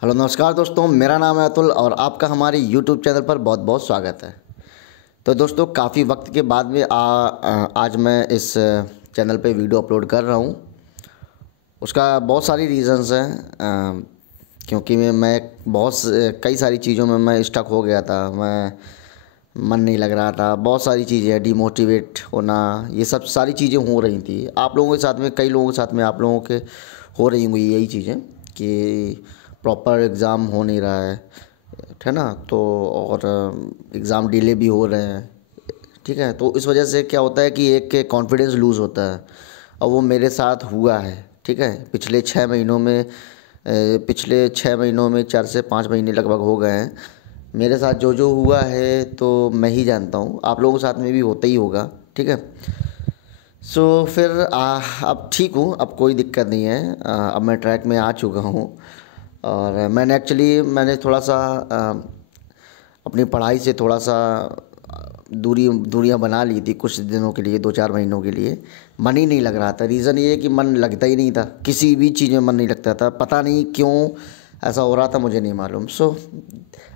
Hello नमस्कार दोस्तों, मेरा नाम है अतुल और आपका हमारे यूट्यूब चैनल पर बहुत बहुत स्वागत है। तो दोस्तों, काफ़ी वक्त के बाद में आज मैं इस चैनल पे वीडियो अपलोड कर रहा हूँ। उसका बहुत सारी रीज़न्स हैं, क्योंकि मैं कई सारी चीज़ों में मैं स्टक हो गया था। मैं मन नहीं लग रहा था, बहुत सारी चीज़ें, डिमोटिवेट होना, ये सब सारी चीज़ें हो रही थी। आप लोगों के साथ में, कई लोगों के साथ में, आप लोगों के हो रही होंगी यही चीज़ें कि प्रॉपर एग्ज़ाम हो नहीं रहा है ना। तो और एग्ज़ाम डिले भी हो रहे हैं, ठीक है। तो इस वजह से क्या होता है कि एक कॉन्फिडेंस लूज़ होता है, और वो मेरे साथ हुआ है, ठीक है। पिछले 6 महीनों में 4 से 5 महीने लगभग हो गए हैं मेरे साथ जो जो हुआ है, तो मैं ही जानता हूँ। आप लोगों के साथ में भी होता ही होगा, ठीक है। फिर अब ठीक हूँ, अब कोई दिक्कत नहीं है। अब मैं ट्रैक में आ चुका हूँ, और मैंने थोड़ा सा अपनी पढ़ाई से थोड़ा सा दूरियां बना ली थी कुछ दिनों के लिए, 2-4 महीनों के लिए। मन ही नहीं लग रहा था। रीज़न ये है कि मन लगता ही नहीं था, किसी भी चीज़ में मन नहीं लगता था। पता नहीं क्यों ऐसा हो रहा था, मुझे नहीं मालूम।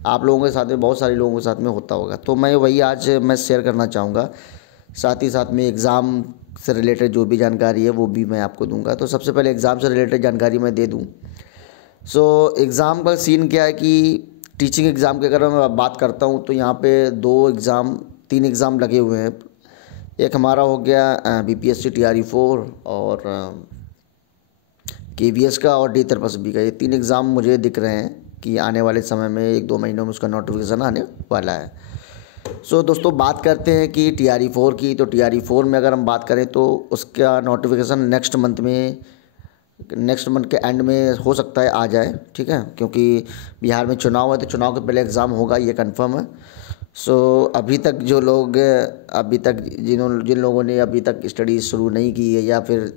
आप लोगों के साथ में, बहुत सारे लोगों के साथ में होता होगा, तो मैं वही आज मैं शेयर करना चाहूँगा। साथ ही साथ में एग्ज़ाम से रिलेटेड जो भी जानकारी है वो भी मैं आपको दूंगा। तो सबसे पहले एग्ज़ाम से रिलेटेड जानकारी मैं दे दूँ। एग्ज़ाम का सीन क्या है कि टीचिंग एग्ज़ाम की अगर मैं बात करता हूँ, तो यहाँ पे 3 एग्ज़ाम लगे हुए हैं। एक हमारा हो गया बीपीएससी TRE 4 और KVS का और D-SSB का। ये 3 एग्ज़ाम मुझे दिख रहे हैं कि आने वाले समय में 1-2 महीनों में उसका नोटिफिकेशन आने वाला है। दोस्तों, बात करते हैं कि TRE 4 की। तो TRE 4 में अगर हम बात करें तो उसका नोटिफिकेशन नेक्स्ट मंथ के एंड में हो सकता है आ जाए, ठीक है। क्योंकि बिहार में चुनाव है, तो चुनाव के पहले एग्ज़ाम होगा, ये कंफर्म है। अभी तक जिन लोगों ने अभी तक स्टडी शुरू नहीं की है, या फिर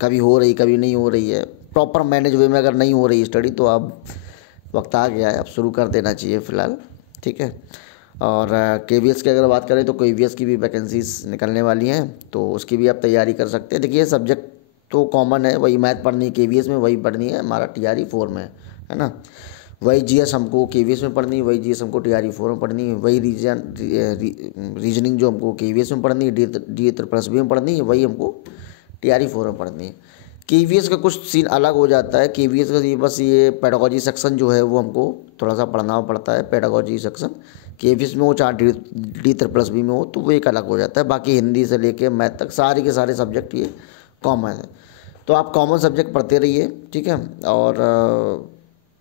कभी हो रही कभी नहीं हो रही है, प्रॉपर मैनेज वे में अगर नहीं हो रही स्टडी, तो अब वक्त आ गया है, अब शुरू कर देना चाहिए फ़िलहाल, ठीक है। और KVS की अगर बात करें तो KVS की भी वैकेंसीज निकलने वाली हैं, तो उसकी भी आप तैयारी कर सकते हैं। देखिए, सब्जेक्ट तो कॉमन है, वही मैथ पढ़नी है KVS में, वही पढ़नी है हमारा TRE 4 में, है ना। वही GS हमको KVS में पढ़नी है, वही GS हमको TRE 4 में पढ़नी है। वही रीजनिंग जो हमको KVS में पढ़नी है, D-SSB में पढ़नी है, वही हमको TRE 4 में पढ़नी है। KVS का कुछ सीन अलग हो जाता है। KVS का ये पेडागोजी सेक्शन जो है वो हमको थोड़ा सा पढ़ना पड़ता है। पेडागोजी सेक्शन KVS में हो, चाहे D-SSB में हो, तो वो एक अलग हो जाता है। बाकी हिंदी से लेके मैथ तक सारे के सारे सब्जेक्ट ये कॉमन है। तो आप कॉमन सब्जेक्ट पढ़ते रहिए, ठीक है। और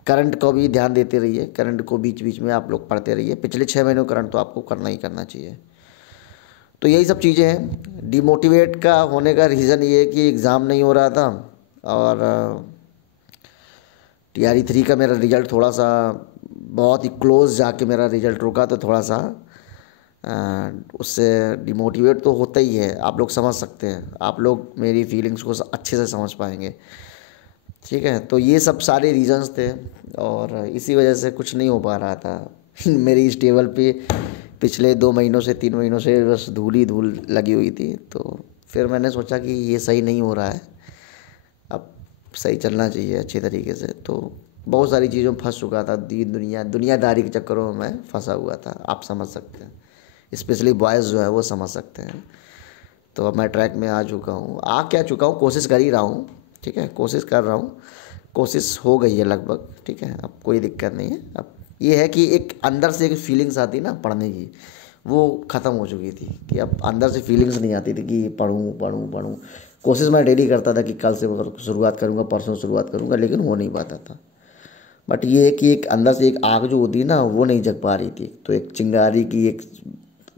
करंट को भी ध्यान देते रहिए, करंट को बीच बीच में आप लोग पढ़ते रहिए। पिछले 6 महीनों करंट तो आपको करना ही करना चाहिए। तो यही सब चीज़ें हैं। डिमोटिवेट का होने का रीज़न ये है कि एग्ज़ाम नहीं हो रहा था, और TRE 3 का मेरा रिज़ल्ट थोड़ा सा बहुत ही क्लोज जाके मेरा रिज़ल्ट रुका, तो थोड़ा सा उससे डिमोटिवेट तो होता ही है। आप लोग समझ सकते हैं, आप लोग मेरी फीलिंग्स को अच्छे से समझ पाएंगे, ठीक है। तो ये सब सारे रीजंस थे, और इसी वजह से कुछ नहीं हो पा रहा था मेरी इस टेबल पे पिछले 2 महीनों से 3 महीनों से बस धूल ही धूल लगी हुई थी। तो फिर मैंने सोचा कि ये सही नहीं हो रहा है, अब सही चलना चाहिए अच्छे तरीके से। तो बहुत सारी चीज़ों में फंस चुका था, दुनियादारी के चक्करों में मैं फंसा हुआ था, आप समझ सकते हैं। स्पेशली बॉयज़ जो है वो समझ सकते हैं। तो अब मैं ट्रैक में आ चुका हूँ, क्या चुका हूँ, कोशिश कर ही रहा हूँ, ठीक है। कोशिश कर रहा हूँ, कोशिश हो गई है लगभग, ठीक है। अब कोई दिक्कत नहीं है। अब ये है कि एक अंदर से एक फीलिंग्स आती ना पढ़ने की, वो ख़त्म हो चुकी थी। कि अब अंदर से फीलिंग्स नहीं आती थी कि पढ़ूँ पढ़ूँ पढ़ूँ। कोशिश मैं डेली करता था कि कल से शुरुआत करूँगा, परसों शुरुआत करूँगा, लेकिन हो नहीं पाता था। बट ये है कि एक अंदर से एक आग जो होती है ना, वो नहीं जग पा रही थी। तो एक चिंगारी की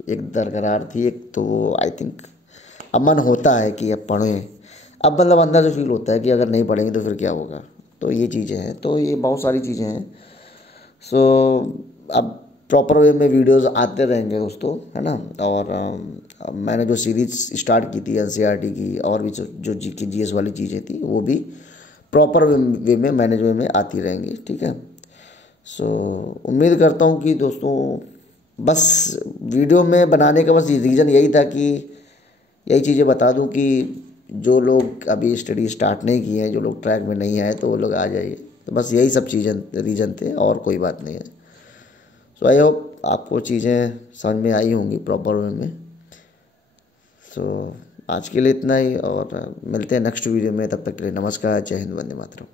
एक दरकरार थी, एक तो वो आई थिंक अब मन होता है कि अब पढ़ें। अब मतलब अंदर से फील होता है कि अगर नहीं पढ़ेंगे तो फिर क्या होगा। तो ये चीज़ें हैं, तो ये बहुत सारी चीज़ें हैं। अब प्रॉपर वे में वीडियोस आते रहेंगे दोस्तों, है ना। और मैंने जो सीरीज़ स्टार्ट की थी NCERT की, और भी जो GK GS वाली चीज़ें थी, वो भी प्रॉपर वे में मैनेज वे में आती रहेंगी, ठीक है। उम्मीद करता हूँ कि दोस्तों, बस वीडियो में बनाने का बस रीज़न यही था कि यही चीज़ें बता दूं कि जो लोग अभी स्टडी स्टार्ट नहीं किए हैं, जो लोग ट्रैक में नहीं आए, तो वो लोग आ जाइए, तो बस यही सब चीज़ें रीज़न थे और कोई बात नहीं है। सो आई होप आपको चीज़ें समझ में आई होंगी प्रॉपर वे में। सो आज के लिए इतना ही और मिलते हैं नेक्स्ट वीडियो में। तब तक के लिए नमस्कार, जय हिंद, वंदे मातरम।